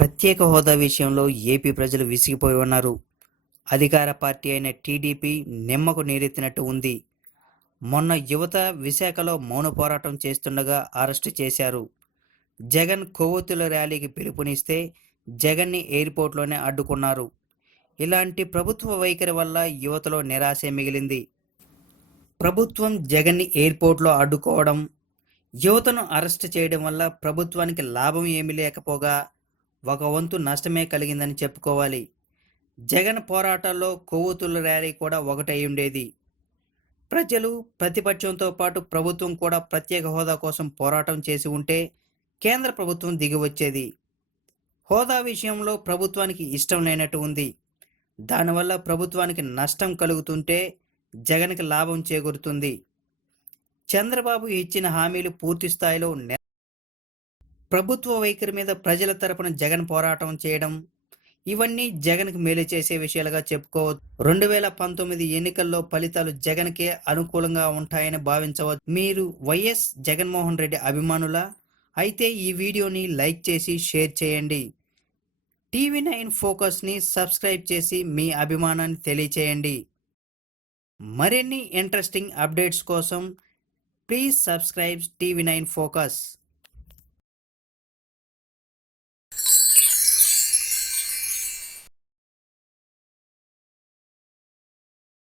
ప్రత్యేక హోదా విషయంలో ఏపీ ప్రజలు విసిగిపోయి ఉన్నారు. అధికార పార్టీ అయిన టీడీపీ నిమ్మకు నీరెత్తినట్టు ఉంది. మొన్న యువత విశాఖలో మౌన పోరాటం చేస్తుండగా అరెస్టు చేశారు. జగన్ కొవ్వొత్తుల ర్యాలీకి పిలుపునిస్తే జగన్ని ఎయిర్పోర్ట్లోనే అడ్డుకున్నారు. ఇలాంటి ప్రభుత్వ వైఖరి వల్ల యువతలో నిరాశే మిగిలింది. ప్రభుత్వం జగన్ని ఎయిర్పోర్ట్లో అడ్డుకోవడం, యువతను అరెస్టు చేయడం వల్ల ప్రభుత్వానికి లాభం ఏమీ లేకపోగా ఒక వంతు నష్టమే కలిగిందని చెప్పుకోవాలి. జగన్ పోరాటాల్లో కొవ్వొత్తుల ర్యాలీ కూడా ఒకటై ఉండేది. ప్రజలు, ప్రతిపక్షంతో పాటు ప్రభుత్వం కూడా ప్రత్యేక హోదా కోసం పోరాటం చేసి ఉంటే కేంద్ర ప్రభుత్వం దిగివచ్చేది. హోదా విషయంలో ప్రభుత్వానికి ఇష్టం లేనట్టు ఉంది. దానివల్ల ప్రభుత్వానికి నష్టం కలుగుతుంటే జగన్కి లాభం చేకూరుతుంది. చంద్రబాబు ఇచ్చిన హామీలు పూర్తి స్థాయిలో ప్రభుత్వ వైఖరి మీద ప్రజల తరపున జగన్ పోరాటం చేయడం, ఇవన్నీ జగన్కి మేలు చేసే విషయాలుగా చెప్పుకోవచ్చు. 2019 ఎన్నికల్లో ఫలితాలు జగన్కే అనుకూలంగా ఉంటాయని భావించవచ్చు. మీరు వైఎస్ జగన్మోహన్ రెడ్డి అభిమానులా? అయితే ఈ వీడియోని లైక్ చేసి షేర్ చేయండి. టీవీ9 ఫోకస్ని సబ్స్క్రైబ్ చేసి మీ అభిమానాన్ని తెలియచేయండి. మరిన్ని ఇంట్రెస్టింగ్ అప్డేట్స్ కోసం ప్లీజ్ సబ్స్క్రైబ్ టీవీ9 ఫోకస్.